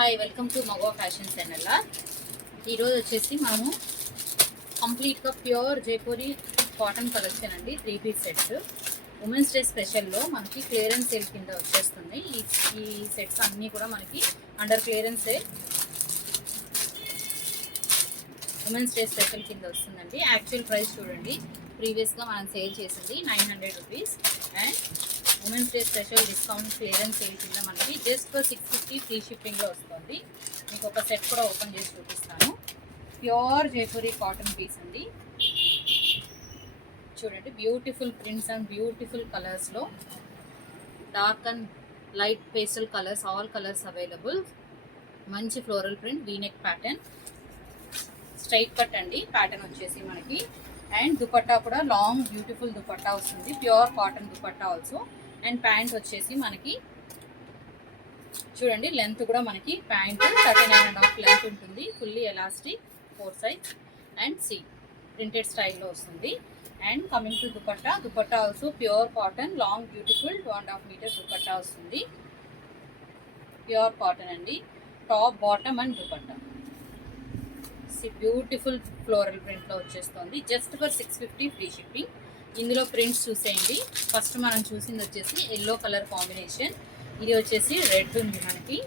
Hi, welcome to Magava fashion channel. ఈరోజు వచ్చేసి మనము కంప్లీట్గా ప్యూర్ జైపూరి కాటన్ కలెక్షన్ అండి. 3 పీస్ సెట్స్ ఉమెన్స్ డే స్పెషల్లో మనకి క్లియరెన్స్ సేల్ కింద వచ్చేస్తుంది. ఈ సెట్స్ అన్నీ కూడా మనకి under clearance sale women's day special కింద వస్తుందండి. యాక్చువల్ ప్రైస్ చూడండి, ప్రీవియస్గా మనం సేల్ చేసింది 900 rupees and women's day special discount clearance sale కింద మనకి జస్ట్ ఫర్ 650 ఫ్రీ షిప్పింగ్లో వస్తుంది. మీకు ఒక సెట్ కూడా ఓపెన్ చేసి చూపిస్తాను. ప్యూర్ జైపూరి కాటన్ పీస్ అండి. చూడండి, బ్యూటిఫుల్ ప్రింట్స్ అండ్ బ్యూటిఫుల్ కలర్స్లో dark and light pastel colours, all colours available. మంచి floral print, V neck pattern, straight cut అండి ప్యాటర్న్ వచ్చేసి మనకి. అండ్ దుపట్టా కూడా లాంగ్ బ్యూటిఫుల్ దుపట్టా వస్తుంది, pure cotton dupatta also. And pant వచ్చేసి మనకి చూడండి, లెంత్ కూడా మనకి ప్యాంట్ 39.5 లెంత్ ఉంటుంది. ఫుల్లీ ఎలాస్టిక్, 4 సైజ్ అండ్ సి ప్రింటెడ్ స్టైల్లో వస్తుంది. And coming to dupatta, dupatta also pure cotton, long beautiful 2.5 metre dupatta వస్తుంది. ప్యూర్ కాటన్ అండి, top bottom and dupatta beautiful floral ప్రింట్లో వచ్చేస్తుంది. Just for 650 free shipping. ఇందులో ప్రింట్స్ చూసేయండి. ఫస్ట్ మనం చూసింది వచ్చేసి ఎల్లో కలర్ కాంబినేషన్, ఇది వచ్చేసి రెడ్ ఉంది మనకి.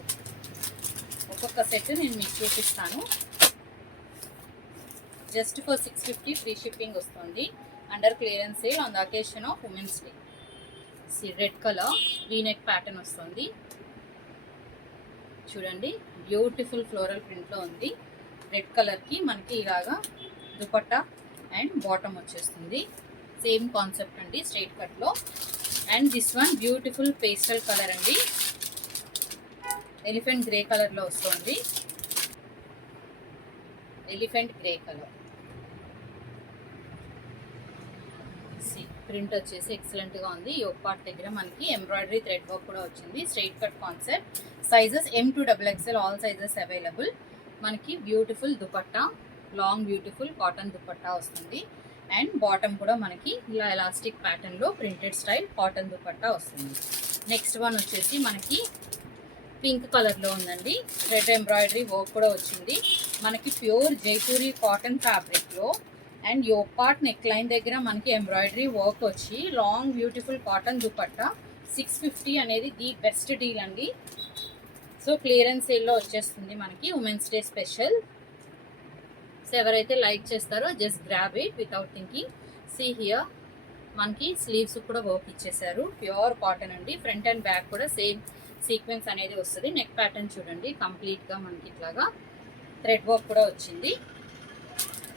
ఒక్కొక్క సెట్ నేను మీకు చూపిస్తాను. జస్ట్ ఫర్ 650 ఫ్రీ షిప్పింగ్ వస్తుంది. Under clearance sale on the occasion of women's day. Red colour V-neck pattern వస్తుంది. చూడండి, బ్యూటిఫుల్ ఫ్లోరల్ ప్రింట్లో ఉంది. రెడ్ కలర్కి మనకి ఇలాగా దుపట్టా అండ్ బాటమ్ వచ్చేస్తుంది. సేమ్ కాన్సెప్ట్ అండి, స్ట్రైట్ కట్లో. And this one beautiful pastel colour అండి, ఎలిఫెంట్ గ్రే కలర్లో వస్తుంది. ఎలిఫెంట్ గ్రే కలర్ ప్రింట్ వచ్చేసి ఎక్సలెంట్గా ఉంది. ఈ ఒక పార్ట్ దగ్గర మనకి ఎంబ్రాయిడరీ థ్రెడ్ వర్క్ కూడా వచ్చింది. Straight cut concept. Sizes M to XXL, all sizes available. మనకి beautiful dupatta, long beautiful cotton dupatta వస్తుంది. అండ్ బాటమ్ కూడా మనకి ఇలా ఎలాస్టిక్ ప్యాటర్న్లో ప్రింటెడ్ స్టైల్ కాటన్ దుపట్టా వస్తుంది. నెక్స్ట్ వన్ వచ్చేసి మనకి పింక్ కలర్లో ఉందండి. రెడ్ ఎంబ్రాయిడరీ వర్క్ కూడా వచ్చింది. మనకి ప్యూర్ జైపూరి కాటన్ ఫ్యాబ్రిక్లో and yoke part neck line దగ్గర మనకి ఎంబ్రాయిడరీ వర్క్ వచ్చి లాంగ్ బ్యూటిఫుల్ కాటన్ దుపట్టా 650 అనేది ది బెస్ట్ డీల్ అండి. సో క్లియరెన్స్ సేల్లో వచ్చేస్తుంది మనకి ఉమెన్స్ డే స్పెషల్. సో ఎవరైతే లైక్ చేస్తారో just grab it without thinking. See here మనకి స్లీవ్స్ కూడా వర్క్ ఇచ్చేసారు. ప్యూర్ కాటన్ అండి. ఫ్రంట్ అండ్ బ్యాక్ కూడా సేమ్ సీక్వెన్స్ అనేది వస్తుంది. నెక్ ప్యాటర్న్ చూడండి, కంప్లీట్గా మనకి ఇట్లాగా థ్రెడ్ వర్క్ కూడా వచ్చింది.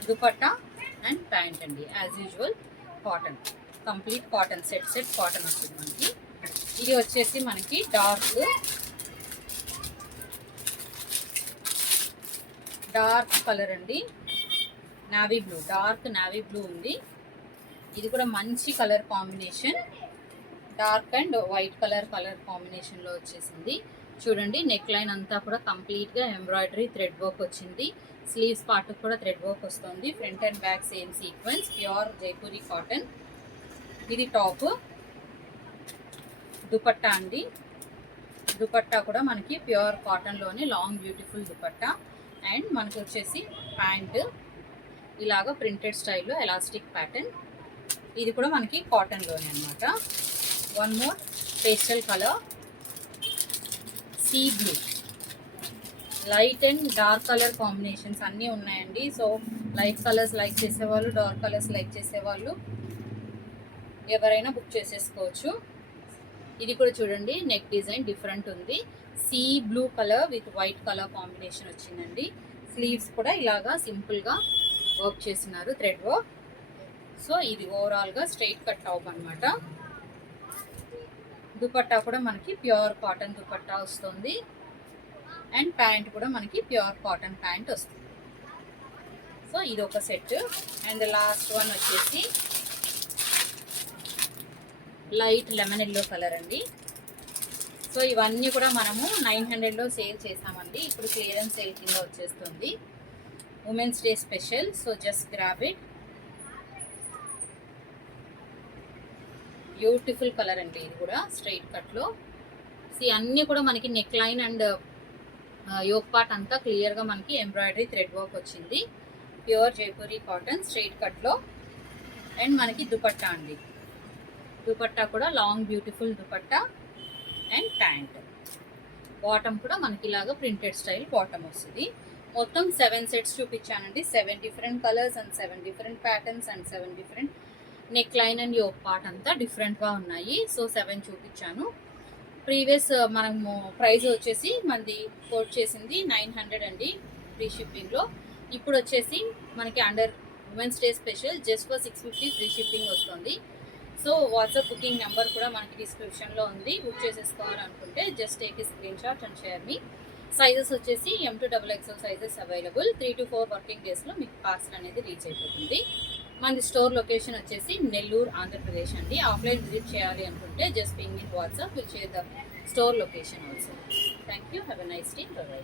దుపట్టా అండ్ ప్యాంట్ అండి as usual cotton, complete cotton set cotton వస్తుంది మనకి. ఇది వచ్చేసి మనకి డార్క్ కలర్ అండి, navy blue, dark navy blue ఉంది. ఇది కూడా మంచి colour combination, dark and white colour కాంబినేషన్లో వచ్చేసింది. చూడండి, నెక్ లైన్ అంతా కూడా కంప్లీట్గా ఎంబ్రాయిడరీ థ్రెడ్ వర్క్ వచ్చింది. స్లీవ్స్ పార్ట్ కూడా థ్రెడ్ వర్క్ వస్తుంది. Front and back same sequence, pure Jaipuri cotton. ఇది టాప్. దుపట్టా అండి, దుపట్టా కూడా మనకి ప్యూర్ కాటన్లోనే లాంగ్ బ్యూటిఫుల్ దుపట్టా. అండ్ మనకి వచ్చేసి ప్యాంట్ ఇలాగా ప్రింటెడ్ స్టైల్లో ఎలాస్టిక్ ప్యాటర్న్. ఇది కూడా మనకి కాటన్లోనే అనమాట. One more pastel colour, sea blue. Light and dark colour combinations అన్నీ ఉన్నాయండి. సో లైట్ కలర్స్ లైక్ చేసేవాళ్ళు, డార్క్ కలర్స్ లైక్ చేసేవాళ్ళు ఎవరైనా బుక్ చేసేసుకోవచ్చు. ఇది కూడా చూడండి, నెక్ డిజైన్ డిఫరెంట్ ఉంది. Sea blue colour with white colour combination వచ్చిందండి. స్లీవ్స్ కూడా ఇలాగా సింపుల్గా వర్క్ చేస్తున్నారు, థ్రెడ్ వర్క్. సో ఇది ఓవరాల్గా స్ట్రైట్ కట్ టాప్ అనమాట. దుపట్టా కూడా మనకి ప్యూర్ కాటన్ దుపట్టా వస్తుంది. అండ్ ప్యాంట్ కూడా మనకి ప్యూర్ కాటన్ ప్యాంట్ వస్తుంది. సో ఇది ఒక సెట్. అండ్ లాస్ట్ వన్ వచ్చేసి లైట్ లెమన్ ఎల్లో కలర్ అండి. సో ఇవన్నీ కూడా మనము 900లో సేల్ చేసామండి. ఇప్పుడు క్లియరెన్స్ సేల్ కింద వచ్చేస్తుంది, women's day special. So just grab it. Beautiful colour అండి, ఇది కూడా స్ట్రైట్ కట్లో. అన్నీ కూడా మనకి neck line and yoke part అంతా క్లియర్గా మనకి ఎంబ్రాయిడరీ థ్రెడ్ వర్క్ వచ్చింది. ప్యూర్ జైపూరి కాటన్ స్ట్రైట్ కట్లో. అండ్ మనకి దుపట్టా అండి, దుపట్టా కూడా long beautiful dupatta and pant. Bottom కూడా మనకి ఇలాగా ప్రింటెడ్ స్టైల్ బాటమ్ వస్తుంది. మొత్తం 7 సెట్స్ చూపించానండి. 7 different colours and 7 different patterns and 7 different neck line and yoke part అంతా డిఫరెంట్గా ఉన్నాయి. సో 7 చూపించాను. ప్రీవియస్ మనము ప్రైస్ వచ్చేసి మనది కోట్ చేసింది 900 అండి ఫ్రీ షిప్పింగ్లో. ఇప్పుడు వచ్చేసి మనకి under women's day special just for 650 free shipping వస్తుంది. సో వాట్సాప్ బుకింగ్ నెంబర్ కూడా మనకి డిస్క్రిప్షన్లో ఉంది. బుక్ చేసేసుకోవాలనుకుంటే just take a screenshot and share me. Sizes వచ్చేసి M to XXL sizes available. 3 to 4 working డేస్లో మీకు పార్సల్ అనేది రీచ్ అయిపోతుంది. మన స్టోర్ లొకేషన్ వచ్చేసి నెల్లూరు, ఆంధ్రప్రదేశ్ అండి. ఆఫ్లైన్ విజిట్ చేయాలి అనుకుంటే just ping in WhatsApp will share the store location also. Thank you. Have a nice day. By.